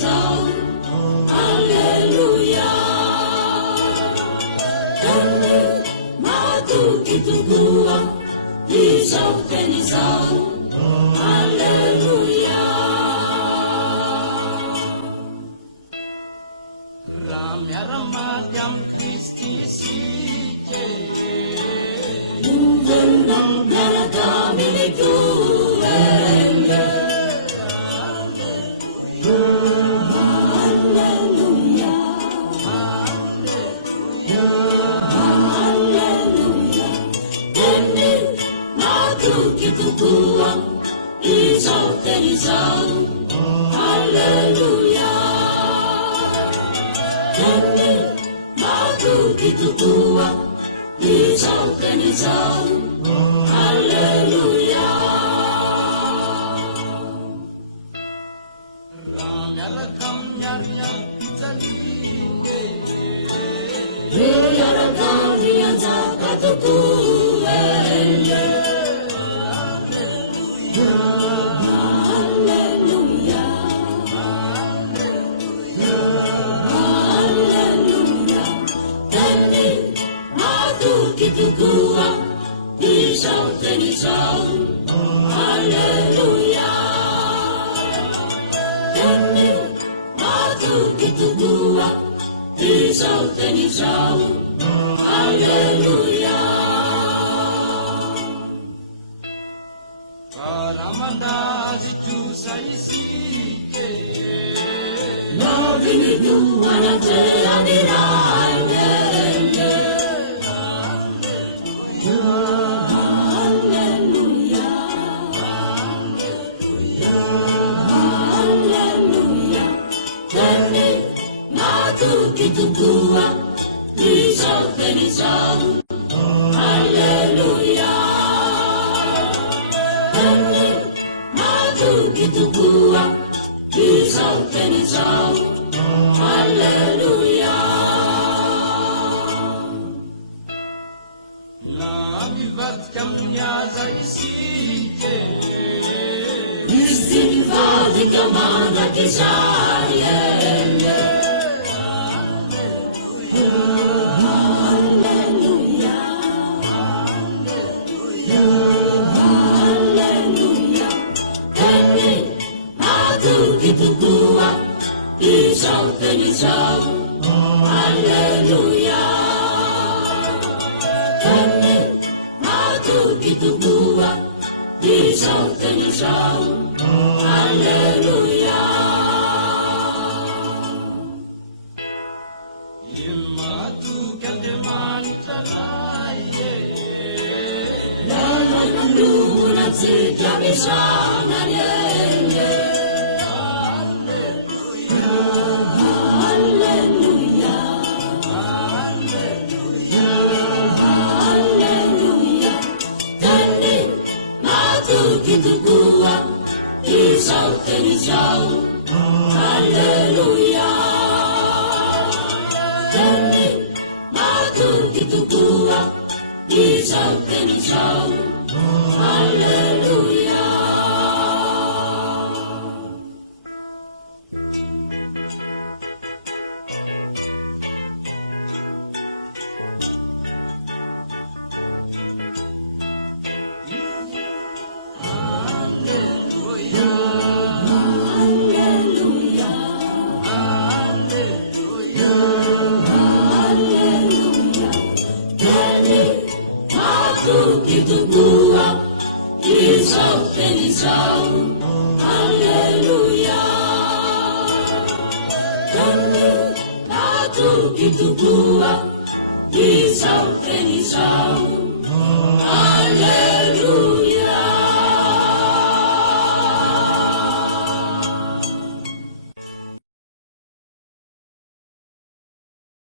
zao. Haleluya. Twende tukitugua ishauteni zao. Haleluya. Ramya Ramadyam Kristi Sike Nuvennam Narakamilikuelle. Haleluya. Haleluya. Twende tukitugua ishauteni zao. Haleluya. Twende tukitugua ishauteni zao. Haleluya. Ramyarakam Nyaryam Pitalinge Yarakamiya zakatukuele. Haleluya. Haleluya. Twende tukitugua ishauteni zao. Haleluya. Twende tukitugua ishauteni zao. Haleluya. Paramandazi Chusaisike Navinidu wanateaniranye. Haleluya. Haleluya. Twende tukitugua ishauteni zao. Haleluya. Twende tukitugua ishauteni zao. Haleluya. Navivatkam Nyazaisike Istinvadikamana kisarielle. Haleluya. Haleluya. Twende tukitugua ishauteni zao. Haleluya. Twende tukitugua ishauteni zao. Haleluya. Yematu Kandemantalaye Lala nandugu natsika mishana yenye. Haleluya. Haleluya. Twende tukitugua ishauteni zao. Haleluya. Twende tukitugua ishauteni zao. Haleluya. Haleluya. Haleluya. Twende tukitugua ishauteni zao. Haleluya. Twende tukitugua ishauteni zao. Haleluya.